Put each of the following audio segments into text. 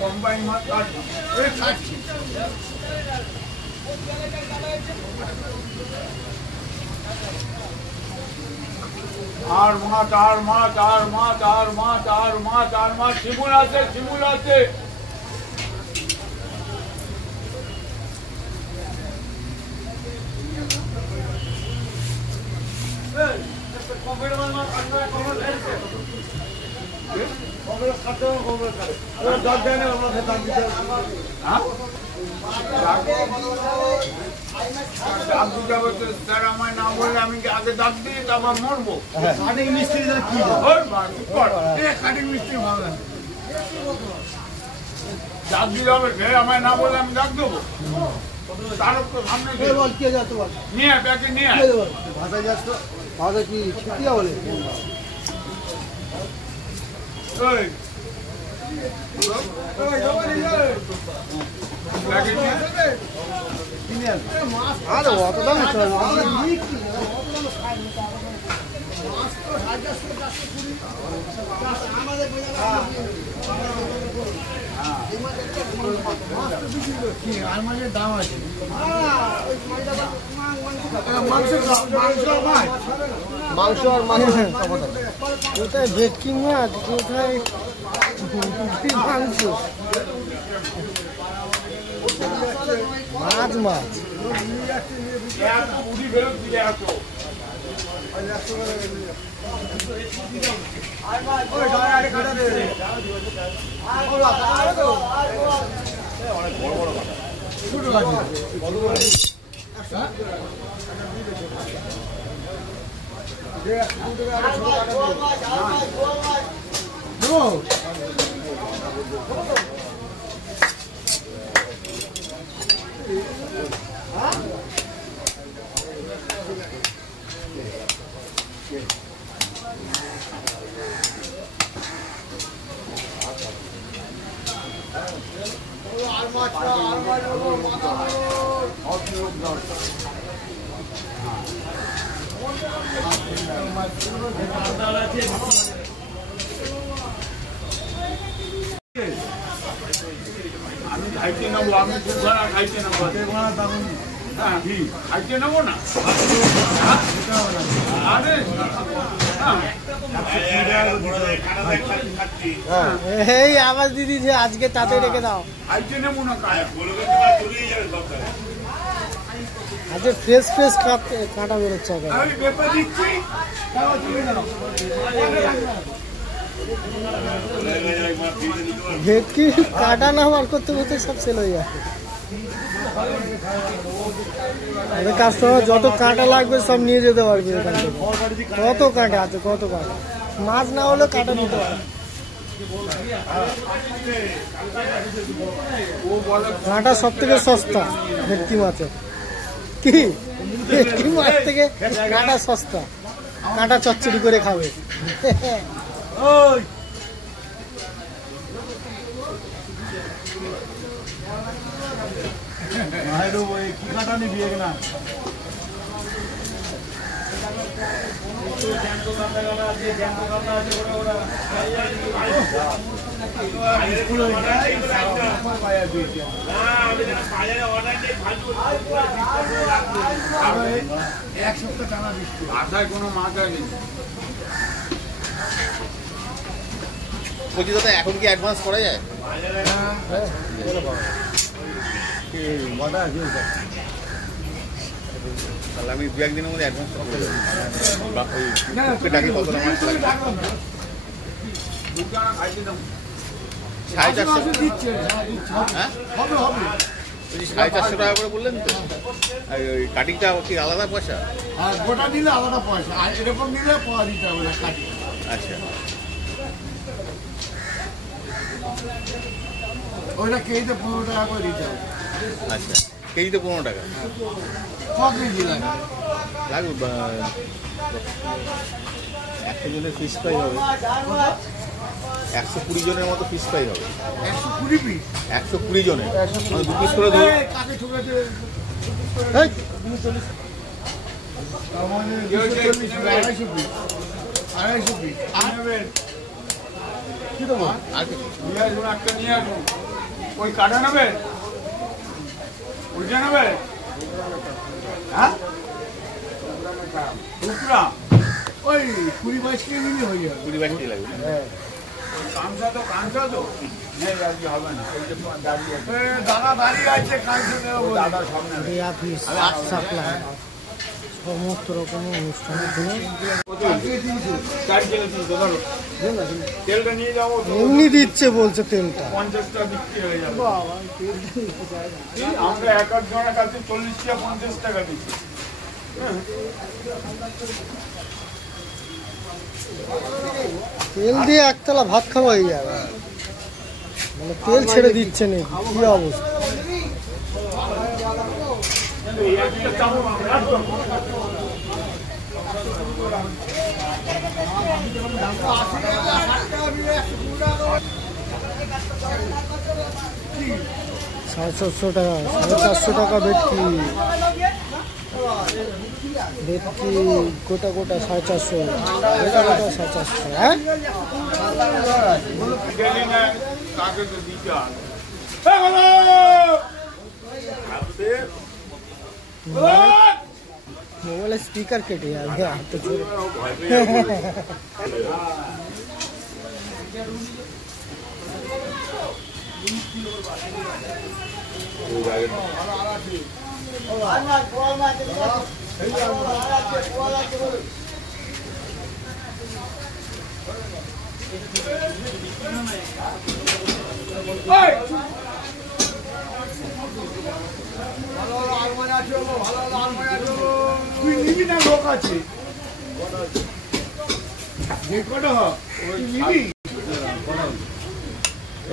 combine মাছ খাচ্ছি আর মাছ আর মাছ আর মাছ আর মাছ আর মাছ আর মাছ শিমুল আছে শিমুল আছে আমায় না বললে আমি আগে ডাক দিই তারপর মরবো কাটিং মিস্ত্রি কাটিং মিস্ত্রি ভালো ডাক দিলে হবে আমায় না বললে আমি ডাক দেবো তার সামনে নিয়ে ব্যাগে নিয়ে ভাষা যাচ্ছ ভাষা কি ছুটিয়া বলে আরে অত দাম দাম আছে মাংস আর মাংস কোথায় ভেটকি মাছ কোথায় মাংস মাছ মাছ আমি খাইতে নেবো আমি দুঘরা খাইতে নেবো খাইতে নেবো না এই আওয়াজ দিদি যে আজকে তাতে রেখে দাও খাইতে নেবো না আজকে ফ্রেশ ফ্রেশ কাঁটা বেরোচ্ছে ভেটকি কাটা না বার করতে করতে সব সেল হয়ে যায় কাস্টমার যত কাঁটা লাগবে সব নিয়ে যেতে পারবে এখান থেকে কত কাঁটা আছে কত কাঁটা মাছ না হলে কাঁটা নিতে পারবে কাঁটা সব থেকে সস্তা ভেটকি মাছের কি ভেটকি মাছ থেকে কাঁটা সস্তা কাঁটা চচ্চড়ি করে খাবে কি কাঁটা নিবি না এক সপ্তাহ টানা বৃষ্টি আশায় কোনো মাছ নেই দাদা এখন কি অ্যাডভান্স করা যায় তাহলে আমি দু একদিনের মধ্যে অ্যাডভান্স ডাকি কত $450 টাকা করে বললেন তো কাটিংটা কি আলাদা পয়সা গোটা দিলে আলাদা পয়সা আর এরকম দিলে পয়সা দিতে হবে না কাটিং আচ্ছা ওইটা কেজিতে 15 টাকা করে দিতে হবে আচ্ছা কেজিতে 15 টাকা কেজি লাগে লাগবে 100 জনের ফিশ ফ্রাই হবে 120 জনের মতো ফিশ ফ্রাই হবে 120 পিস 120 জনের মানে 2 পিস করে দেবো কাকে ঠুকেছে কি দেবো নিয়ে আসুন একটা নিয়ে আসুন ওই কাটা নেবে ওইটা নেবে হ্যাঁ টুকরা ওই 20-22 কেজি নিলে হয়ে যাবে 20-22 কেজি লাগবে কাঁচা তো হবে না দাদা দাঁড়িয়ে আছে কাঁচা দাদা সামনে সমস্ত রকমের অনুষ্ঠানের জন্য তেলটা নিয়ে যাবো এমনি দিচ্ছে বলছে তেলটা 50 টাকা বিক্রি হয়ে যাবে আমরা এক জনের কাছে 40 টাকা 50 টাকা দিচ্ছি তেল দিয়ে একতলা ভাত খাওয়া হয়ে যাবে মানে তেল ছেড়ে দিচ্ছে নাকি কি অবস্থা $450 টাকা 450 টাকা ভেটকি গোটা গোটা 450 গোটা গোটা 450 হ্যাঁ মোবাইলের স্পিকার কেটে যাবে হাতে ছেড়ে তুই নিবি না লোক আছে যে কটা নিবি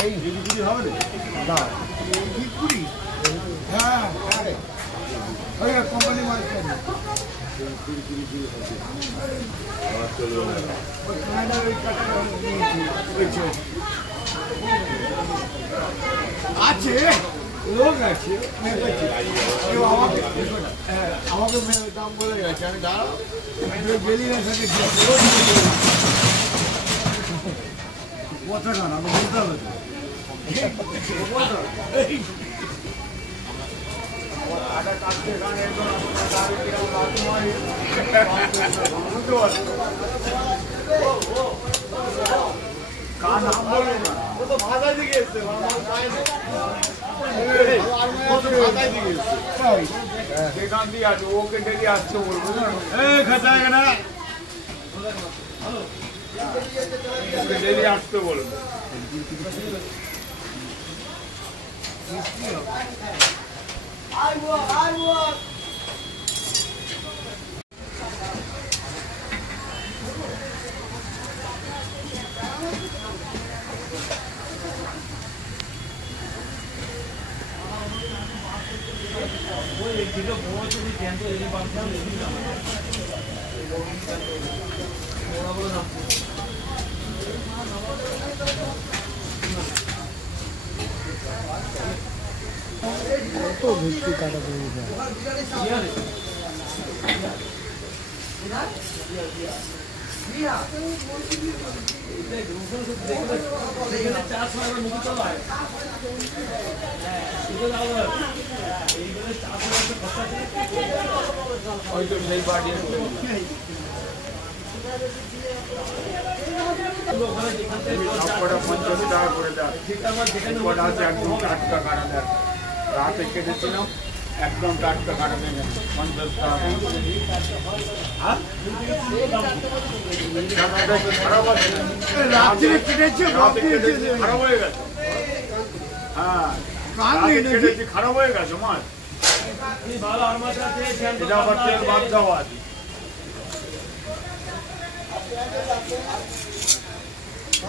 এই দিদি হবে না কুড়ি হ্যাঁ কোম্পানি মাল আছে লোক আছে আমাকে দাম বলে গেছে আমি দাঁড়াও গেলি না সাথে কথা না বলতে হবে সেখান দিয়ে আছে ওকে ডেলি আসছে বলবো ডেলি আসতে বলবো কত ভেটকি কাটা পড়ে যায় রাতে কেটেছিলাম একদম টাটকা কাটা নেবেন 50 টাকা খারাপ আছে রাত্রে কেটেছে খারাপ হয়ে গেছে হ্যাঁ খারাপ হয়ে গেছে মাছ এটা আবার তেল বাদ দেওয়া আছে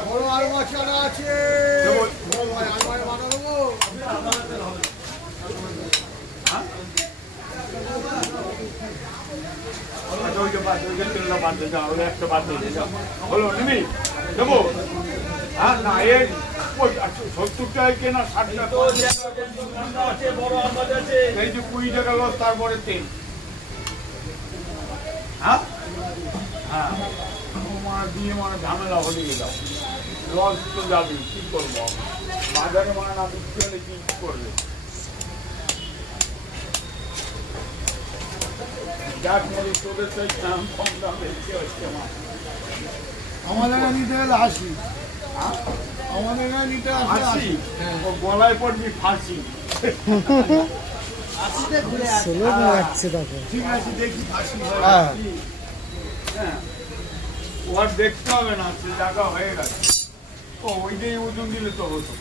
বড় আর মশলা আছে হ্যাঁ আচ্ছা ওইটা বাদ ওইটা তেলটা বাদ দিয়ে যাও ওটা একটা বাদ দিয়ে যাও হলো নিবি দেবো হ্যাঁ না এর 70 টাকায় কেনা 60 টাকা এই যে 20 টাকা লস তারপরে তেল হ্যাঁ হ্যাঁ মানে দিয়ে মানে ঝামেলা হয়ে গেল লস তো যাবি কি করবো বাজারে মানে না বিক্রি হলে কি করবে যাক মধ্যে তোদের সেই দাম কম দাম বেশি হচ্ছে আমার আমাদের নিতে গেলে 80 আমাদের নিতে ফাঁসি ও গলায় পড়বি ফাঁসি সুলভ লাগছে তাকে ঠিক আছে দেখি ফাঁসি হ্যাঁ হ্যাঁ ওর দেখতে হবে না সে জায়গা হয়ে গেছে ও ওইটাই ওজন দিলে তো হতো